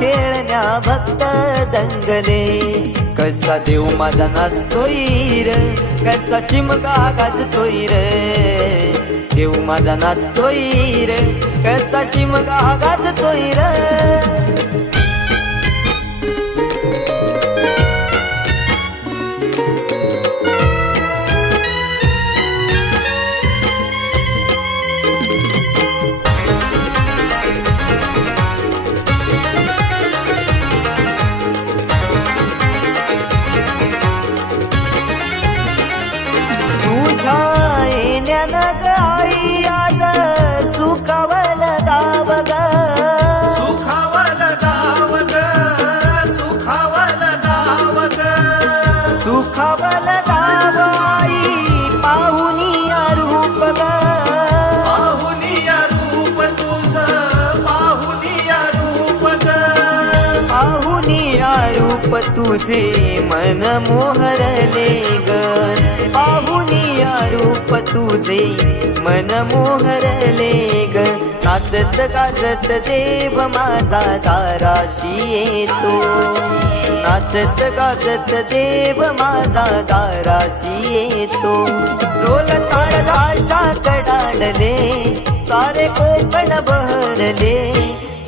खेळण्या भक्त दंगले. कसा देव माझा नाचतोय र कसा चिमका गाजतोय र. देव माझा नाचतोय र कसा शिमगा गाजतोय र. रूप तुझे मन मोहरले ग. पाहुनिया रूप तुझे मन मोहरले ग. काजत काजत देव माझा दाराशी येतो नाचत गाजत देव माझा दाराशी येतो डोल ताळ भाषा कडाडले सारे कोकण बहरले.